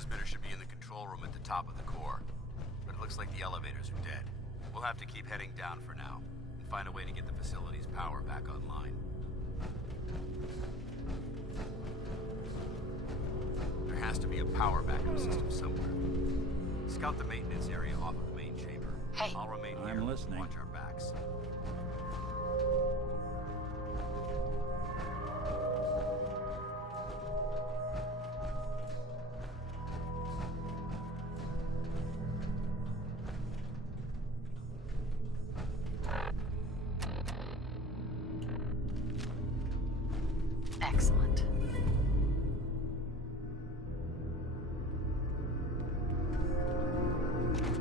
transmitter should be in the control room at the top of the core, but it looks like the elevators are dead. We'll have to keep heading down for now, and find a way to get the facility's power back online. There has to be a power backup system somewhere. Scout the maintenance area off of the main chamber. Hey, I'll remain here. I'm listening. Watch our backs. Excellent.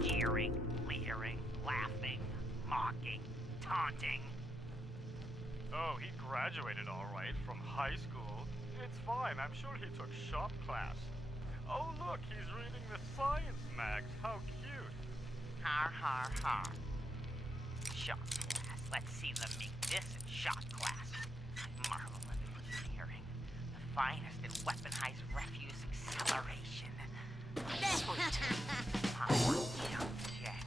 Jeering, leering, laughing, mocking, taunting. Oh, he graduated all right from high school. It's fine, I'm sure he took shop class. Oh look, he's reading the science mags. How cute. Har har har. Shop class. Let's see them make this in shop class. Marvel engineering. The finest in weaponized refuse acceleration. Sweet. Power jump jet.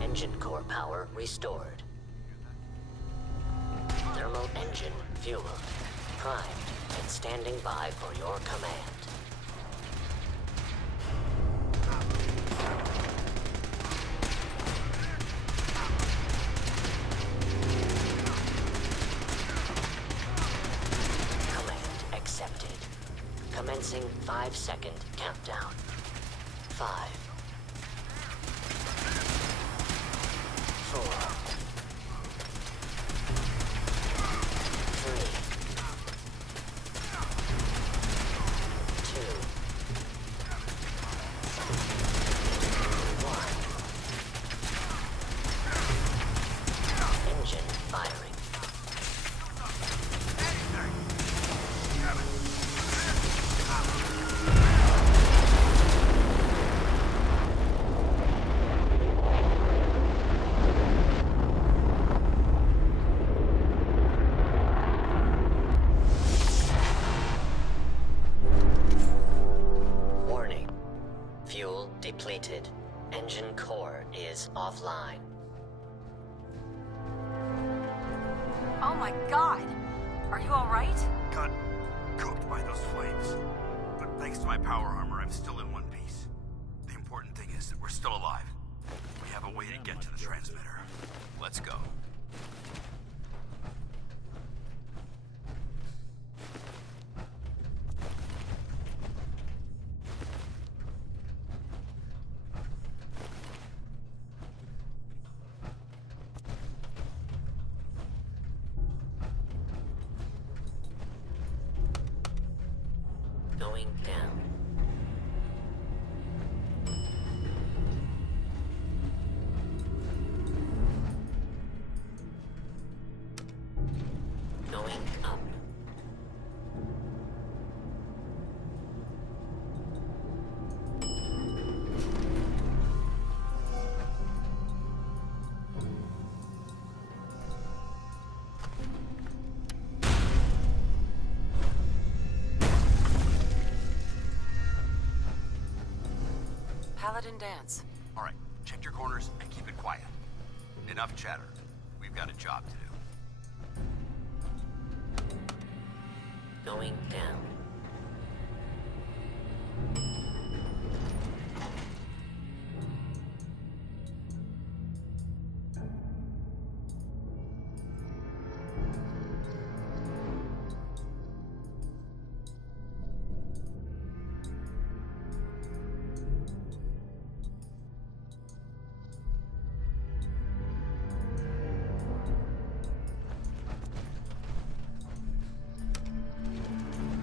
Engine core power restored. Thermal engine fueled, primed, and standing by for your command. Command accepted. Commencing 5-second countdown. 5. 4. 3. 2. 1. Engine firing. offline. Oh my god! Are you alright? Got cooked by those flames. But thanks to my power armor, I'm still in one piece. The important thing is that we're still alive. We have a way to get to the transmitter. Let's go. Going down. Going up. Paladin Danse. All right, check your corners and keep it quiet. Enough chatter. We've got a job to do. Going down.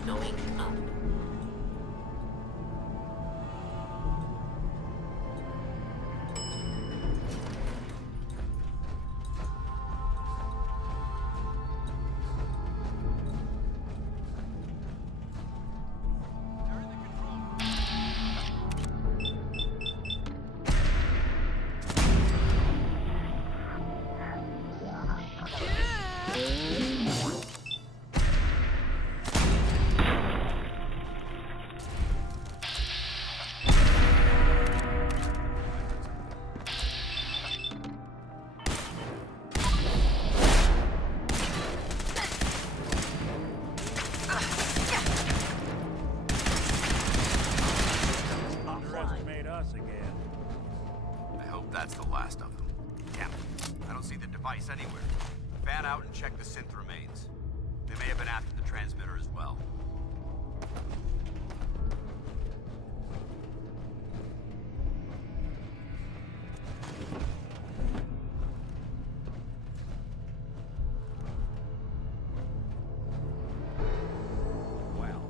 Going up. Underestimate us again. I hope that's the last of them. Damn it. I don't see the device anywhere. Fan out and check the synth remains. They may have been after the transmitter as well. Well,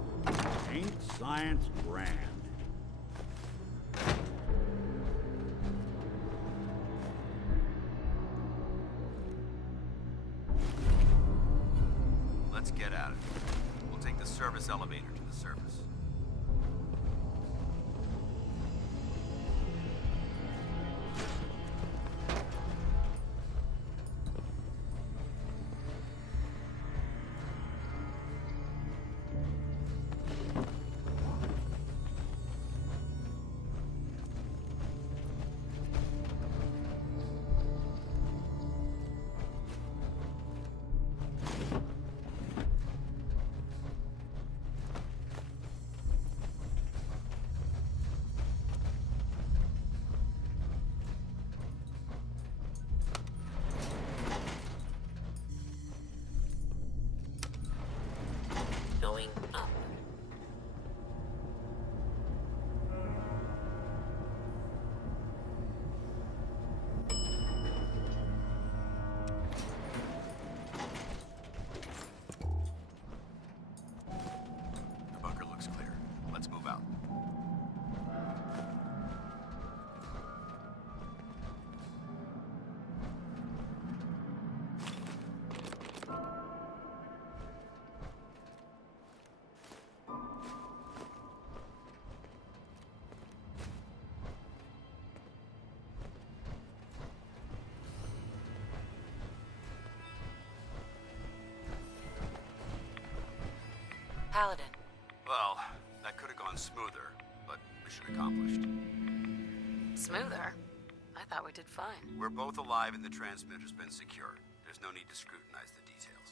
ain't science grand? Let's get at it. We'll take the service elevator to the surface. Going up. The bunker looks clear. Let's move out. Paladin. Well, that could have gone smoother, but mission accomplished. Smoother? I I thought we did fine. We're both alive and the transmitter's been secured. There's no need to scrutinize the details.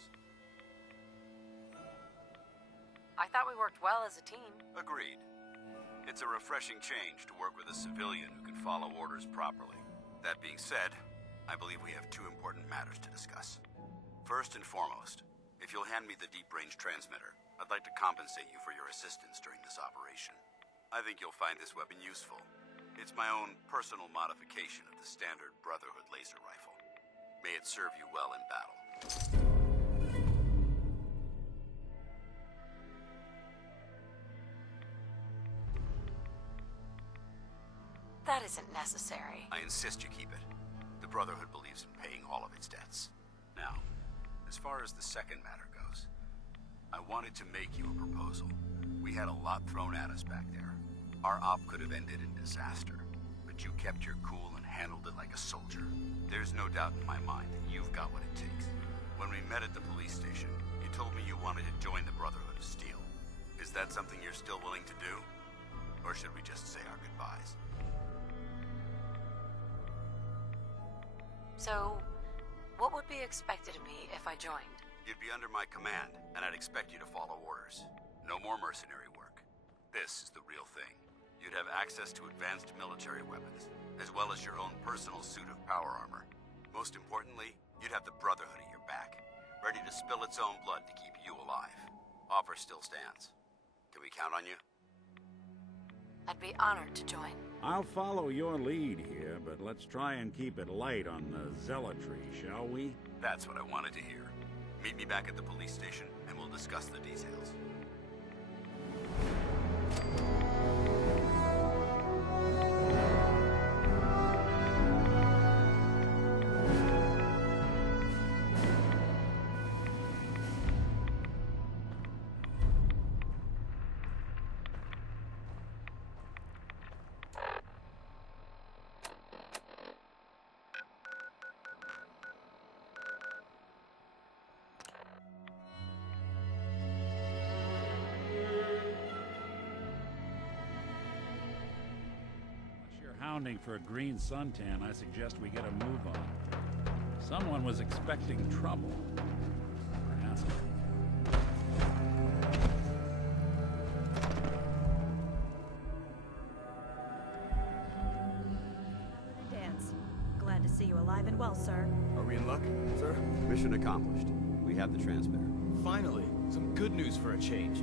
I thought we worked well as a team. Agreed. It's a refreshing change to work with a civilian who can follow orders properly. That being said, I believe we have two important matters to discuss. First and foremost, if you'll hand me the deep-range transmitter, I'd like to compensate you for your assistance during this operation. I think you'll find this weapon useful. It's my own personal modification of the standard Brotherhood laser rifle. May it serve you well in battle. That isn't necessary. I insist you keep it. The Brotherhood believes in paying all of its debts. Now, as far as the second matter goes, I wanted to make you a proposal. We had a lot thrown at us back there. Our op could have ended in disaster, but you kept your cool and handled it like a soldier. There's no doubt in my mind that you've got what it takes. When we met at the police station, you told me you wanted to join the Brotherhood of Steel. Is that something you're still willing to do? Or should we just say our goodbyes? So, what would be expected of me if I joined? You'd be under my command, and I'd expect you to follow orders. No more mercenary work. This is the real thing. You'd have access to advanced military weapons, as well as your own personal suit of power armor. Most importantly, you'd have the Brotherhood at your back, ready to spill its own blood to keep you alive. Offer still stands. Can we count on you? I'd be honored to join. I'll follow your lead here, but let's try and keep it light on the zealotry, shall we? That's what I wanted to hear. Meet me back at the police station, and we'll discuss the details. Hounding for a green suntan, I suggest we get a move on. Someone was expecting trouble. Asshole. Danse. Glad to see you alive and well, sir. Are we in luck, sir? Mission accomplished. We have the transmitter. Finally, some good news for a change.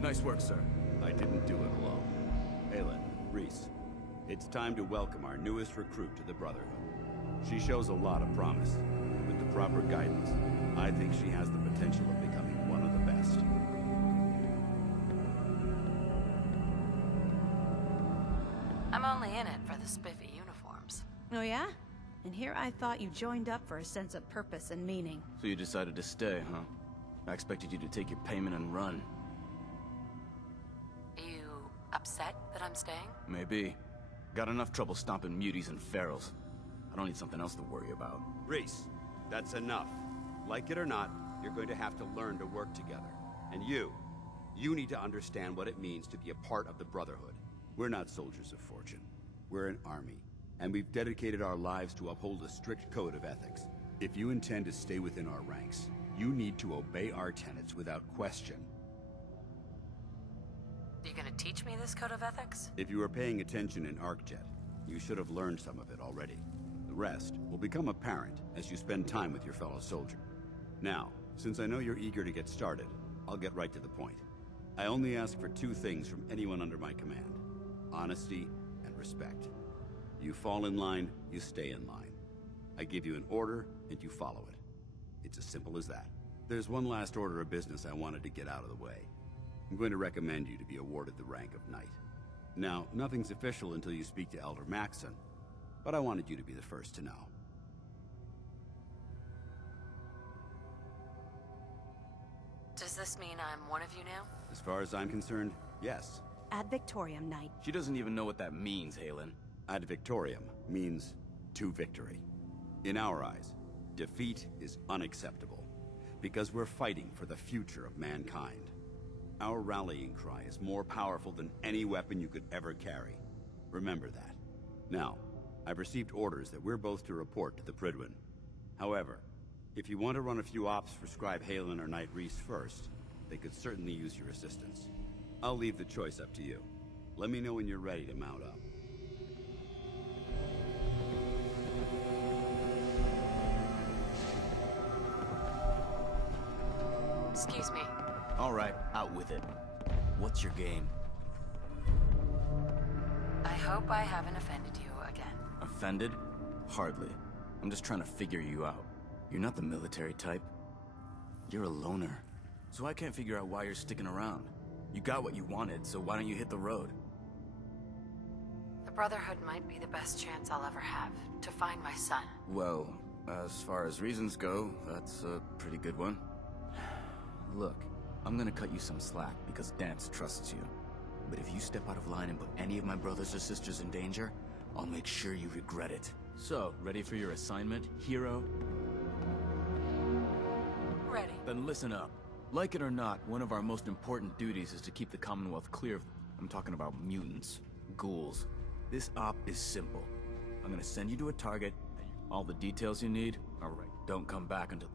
Nice work, sir. I didn't do it alone. Aylin, Reese, it's time to welcome our newest recruit to the Brotherhood. She shows a lot of promise. With the proper guidance, I think she has the potential of becoming one of the best. I'm only in it for the spiffy uniforms. Oh yeah? And here I thought you joined up for a sense of purpose and meaning. So you decided to stay, huh? I expected you to take your payment and run. You upset that I'm staying? Maybe. Got enough trouble stomping muties and ferals. I don't need something else to worry about. Reese, that's enough. Like it or not, you're going to have to learn to work together. And you need to understand what it means to be a part of the Brotherhood. We're not soldiers of fortune. We're an army, and we've dedicated our lives to uphold a strict code of ethics. If you intend to stay within our ranks, you need to obey our tenets without question. You gonna teach me this code of ethics? If you were paying attention in ArcJet, you should have learned some of it already. The rest will become apparent as you spend time with your fellow soldier. Now, since I know you're eager to get started, I'll get right to the point. I only ask for two things from anyone under my command: honesty and respect. You fall in line, you stay in line. I give you an order, and you follow it. It's as simple as that. There's one last order of business I wanted to get out of the way. I'm going to recommend you to be awarded the rank of Knight. Now, nothing's official until you speak to Elder Maxson, but I wanted you to be the first to know. Does this mean I'm one of you now? As far as I'm concerned, yes. Ad Victoriam, Knight. She doesn't even know what that means, Halen. Ad Victoriam means to victory. In our eyes, defeat is unacceptable, because we're fighting for the future of mankind. Our rallying cry is more powerful than any weapon you could ever carry. Remember that. Now, I've received orders that we're both to report to the Prydwen. However, if you want to run a few ops for Scribe Halen or Knight Reese first, they could certainly use your assistance. I'll leave the choice up to you. Let me know when you're ready to mount up. Excuse me. All right, out with it. What's your game? I hope I haven't offended you again. Offended? Hardly. I'm just trying to figure you out. You're not the military type. You're a loner. So I can't figure out why you're sticking around. You got what you wanted, so why don't you hit the road? The Brotherhood might be the best chance I'll ever have to find my son. Well, as far as reasons go, that's a pretty good one. Look, I'm gonna cut you some slack because Danse trusts you. But if you step out of line and put any of my brothers or sisters in danger, I'll make sure you regret it. So, ready for your assignment, hero? Ready. Then listen up. Like it or not, one of our most important duties is to keep the Commonwealth clear of... I'm talking about mutants, ghouls. This op is simple. I'm gonna send you to a target, all the details you need. Alright, don't come back until...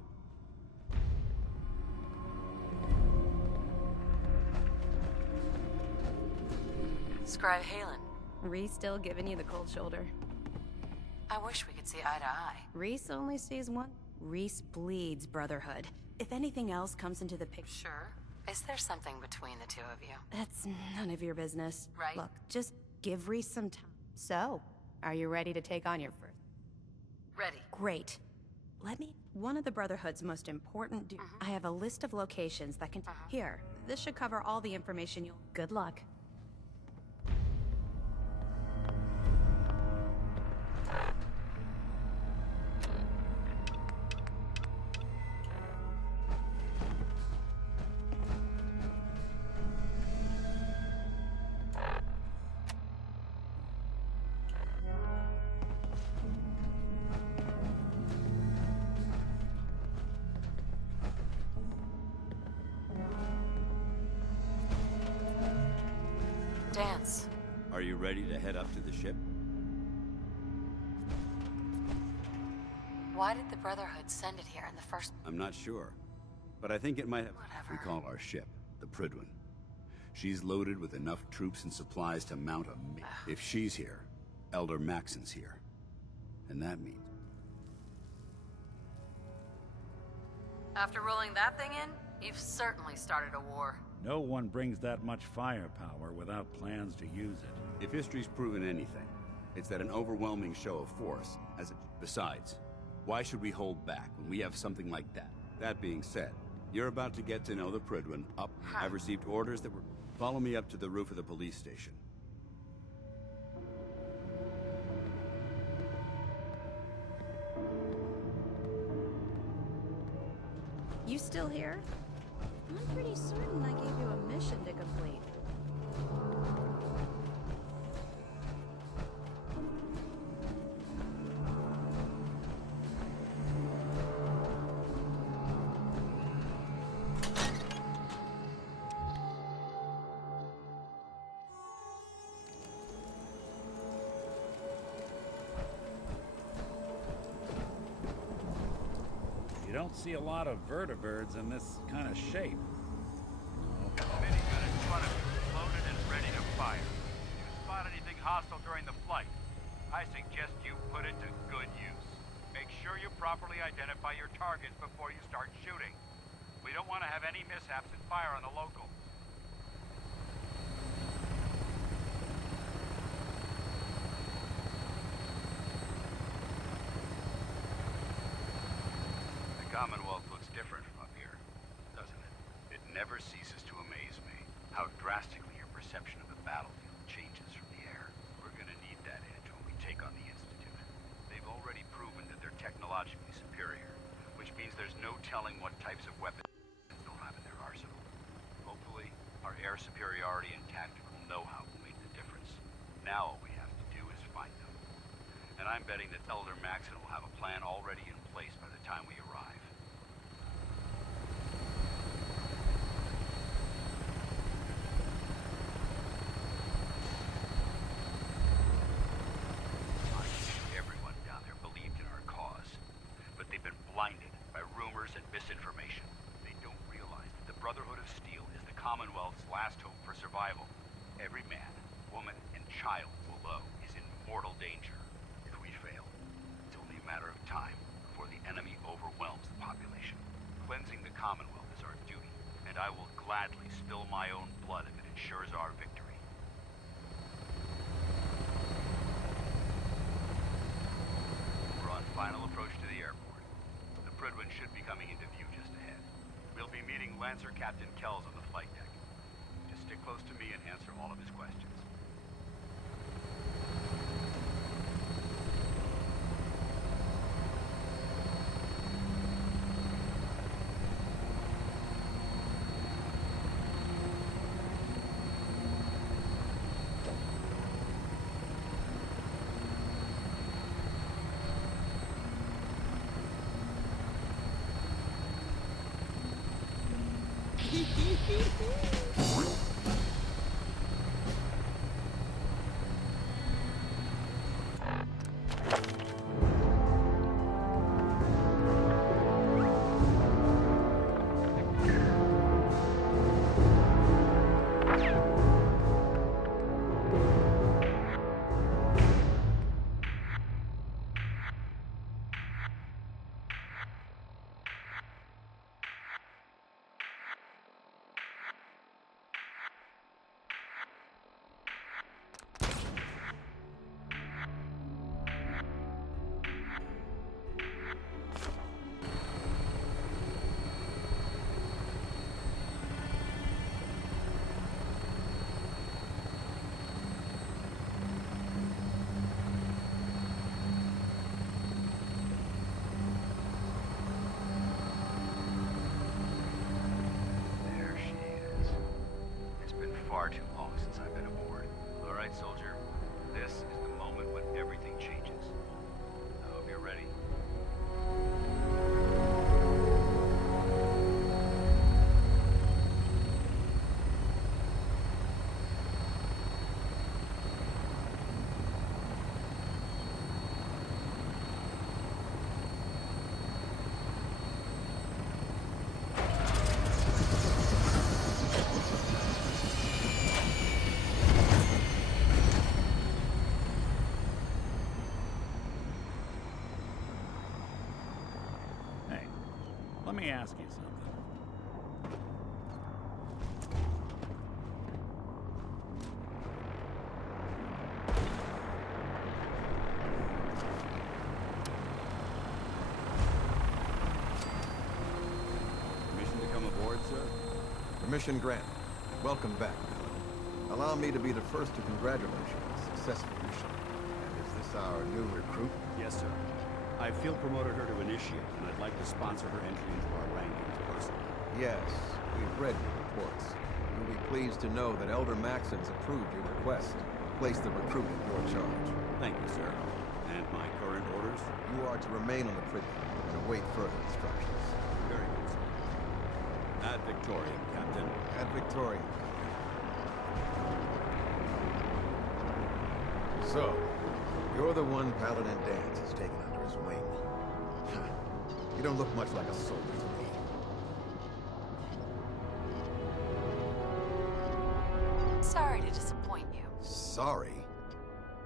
Scribe Halen. Reese still giving you the cold shoulder. I wish we could see eye to eye. Reese only sees one. Reese bleeds Brotherhood. If anything else comes into the picture... Sure. Is there something between the two of you? That's none of your business. Right. Look, just give Reese some time. So, are you ready to take on your first? Ready. Great. Let me... One of the Brotherhood's most important I have a list of locations that can... Here, this should cover all the information you'll... Good luck. Danse. Are you ready to head up to the ship? Why did the Brotherhood send it here in the first... I'm not sure, but I think it might have... Whatever. We call our ship the Prydwen. She's loaded with enough troops and supplies to mount a... If she's here, Elder Maxon's here. And that means... After rolling that thing in, you've certainly started a war. No one brings that much firepower without plans to use it. If history's proven anything, it's that an overwhelming show of force has a... Besides, why should we hold back when we have something like that? That being said, you're about to get to know the Prydwen. I've received orders that were... Follow me up to the roof of the police station. You still here? I'm pretty certain I gave you a mission to complete. You don't see a lot of vertibirds in this kind of shape. Minigun in front of you, loaded and ready to fire. If you spot anything hostile during the flight, I suggest you put it to good use. Make sure you properly identify your targets before you start shooting. We don't want to have any mishaps and fire on the local. The Commonwealth looks different from up here, doesn't it? It never ceases to amaze me how drastically your perception of the battlefield changes from the air. We're gonna need that edge when we take on the Institute. They've already proven that they're technologically superior, which means there's no telling what types of weapons they'll have in their arsenal. Hopefully, our air superiority and tactical know-how will make the difference. Now all we have to do is find them. And I'm betting that Elder Maxon will have a plan already in place by the time we arrive. Commonwealth's last hope for survival. Every man, woman, and child below is in mortal danger. If we fail, it's only a matter of time before the enemy overwhelms the population. Cleansing the Commonwealth is our duty, and I will gladly spill my own blood if it ensures our victory. We're on final approach to the airport. The Prydwen should be coming into view just ahead. We'll be meeting Lancer Captain Kells on the flight deck. Just stick close to me and answer all of his questions. There she is. It's been far too long since I've been aboard. All right, soldier. This is the moment when everything changes. I hope you're ready. Hey, let me ask you something. Permission to come aboard, sir? Permission granted. Welcome back. Allow me to be the first to congratulate you on a successful mission. And is this our new recruit? Yes, sir. I field promoted her to initiate, and I'd like to sponsor her entry into our rankings personally. Yes, we've read your reports. You'll be pleased to know that Elder Maxon's approved your request to place the recruit in your charge. Thank you, sir. And my current orders? You are to remain on the Prydwen and await further instructions. Very good, sir. Ad Victoriam, Captain. Ad Victoriam. So, you're the one Paladin Danse has taken under his wing. You don't look much like a soldier to me. Sorry to disappoint you. Sorry?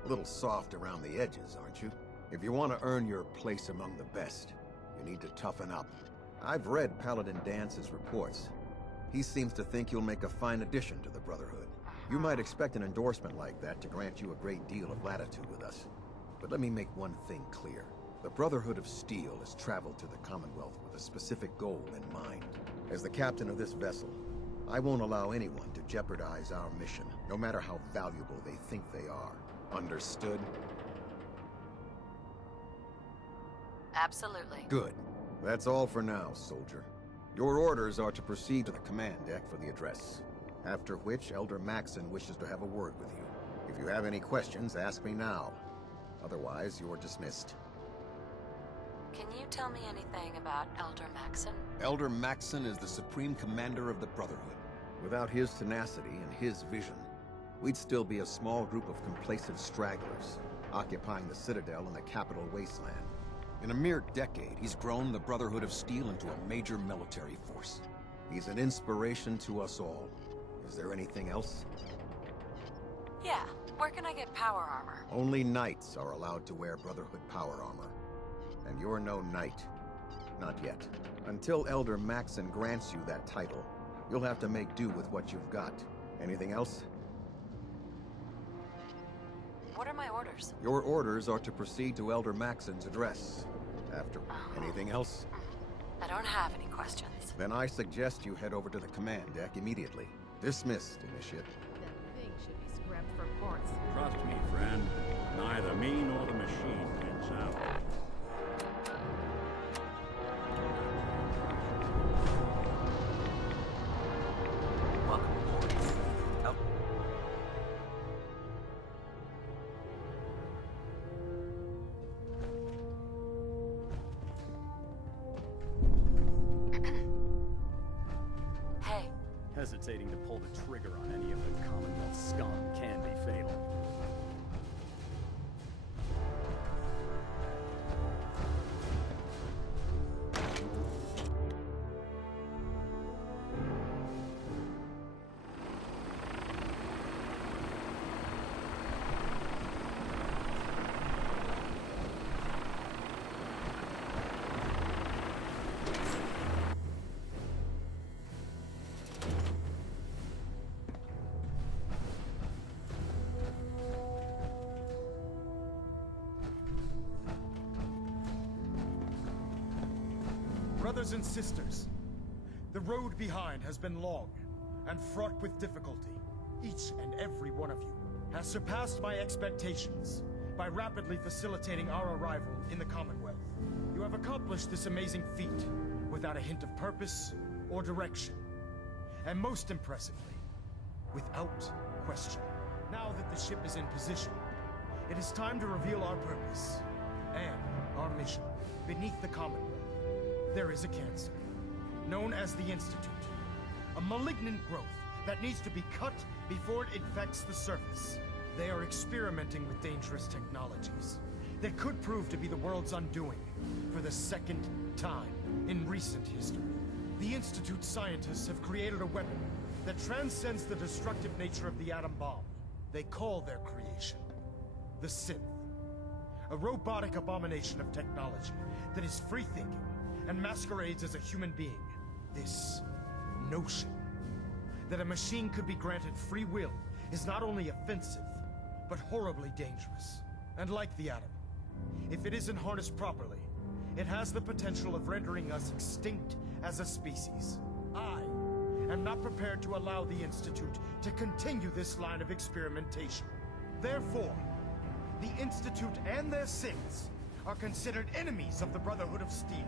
A little soft around the edges, aren't you? If you want to earn your place among the best, you need to toughen up. I've read Paladin Dance's reports. He seems to think you'll make a fine addition to the Brotherhood. You might expect an endorsement like that to grant you a great deal of latitude with us. But let me make one thing clear. The Brotherhood of Steel has traveled to the Commonwealth with a specific goal in mind. As the captain of this vessel, I won't allow anyone to jeopardize our mission, no matter how valuable they think they are. Understood? Absolutely. Good. That's all for now, soldier. Your orders are to proceed to the command deck for the address. After which, Elder Maxon wishes to have a word with you. If you have any questions, ask me now. Otherwise, you're dismissed. Can you tell me anything about Elder Maxon? Elder Maxon is the Supreme Commander of the Brotherhood. Without his tenacity and his vision, we'd still be a small group of complacent stragglers, occupying the Citadel and the capital wasteland. In a mere decade, he's grown the Brotherhood of Steel into a major military force. He's an inspiration to us all, Is there anything else? Yeah, where can I get power armor? Only knights are allowed to wear Brotherhood power armor. And you're no knight. Not yet. Until Elder Maxon grants you that title, you'll have to make do with what you've got. Anything else? What are my orders? Your orders are to proceed to Elder Maxon's address. After... Anything else? I don't have any questions. Then I suggest you head over to the command deck immediately. Dismissed, Initiate. That thing should be scrubbed for parts. Trust me, friend. Neither me nor the machine can sound. Welcome aboard. Oh. Hey, Hesitating to pull the trigger on any of the Commonwealth scum can be fatal. Brothers and sisters, the road behind has been long and fraught with difficulty. Each and every one of you has surpassed my expectations by rapidly facilitating our arrival in the Commonwealth. You have accomplished this amazing feat without a hint of purpose or direction. And most impressively, without question. Now that the ship is in position, it is time to reveal our purpose and our mission. Beneath the Commonwealth, there is a cancer, known as the Institute. A malignant growth that needs to be cut before it infects the surface. They are experimenting with dangerous technologies that could prove to be the world's undoing for the second time in recent history. The Institute's scientists have created a weapon that transcends the destructive nature of the atom bomb. They call their creation the Synth. A robotic abomination of technology that is free-thinking and masquerades as a human being. This notion that a machine could be granted free will is not only offensive, but horribly dangerous. And like the atom, if it isn't harnessed properly, it has the potential of rendering us extinct as a species. I am not prepared to allow the Institute to continue this line of experimentation. Therefore, the Institute and their synths are considered enemies of the Brotherhood of Steel,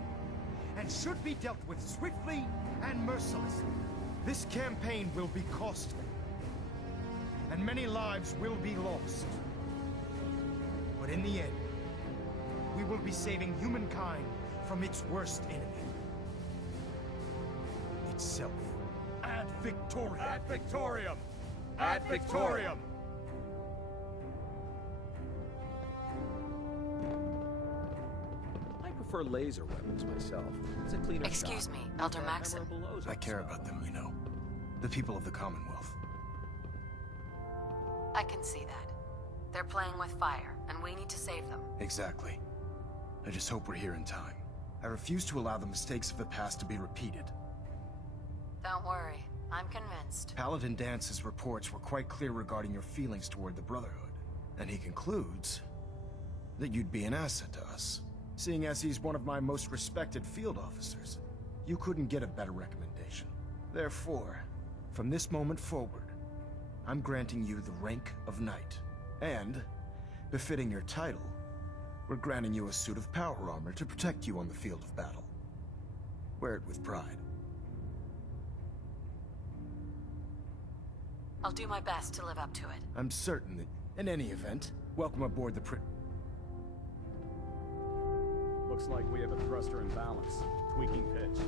and should be dealt with swiftly and mercilessly. This campaign will be costly, and many lives will be lost. But in the end, we will be saving humankind from its worst enemy. Itself. Ad Victoriam! Ad Victoriam! Ad Victoriam! I prefer laser weapons myself. It's a cleaner excuse shot. me, Elder Maxon. I care about them, you know. The people of the Commonwealth. I can see that. They're playing with fire, and we need to save them. Exactly. I just hope we're here in time. I refuse to allow the mistakes of the past to be repeated. Don't worry, I'm convinced. Paladin Dance's reports were quite clear regarding your feelings toward the Brotherhood. And he concludes that you'd be an asset to us. Seeing as he's one of my most respected field officers, you couldn't get a better recommendation. Therefore, from this moment forward, I'm granting you the rank of Knight. And, befitting your title, we're granting you a suit of power armor to protect you on the field of battle. Wear it with pride. I'll do my best to live up to it. I'm certain that, in any event, welcome aboard the Looks like we have a thruster imbalance. Tweaking pitch.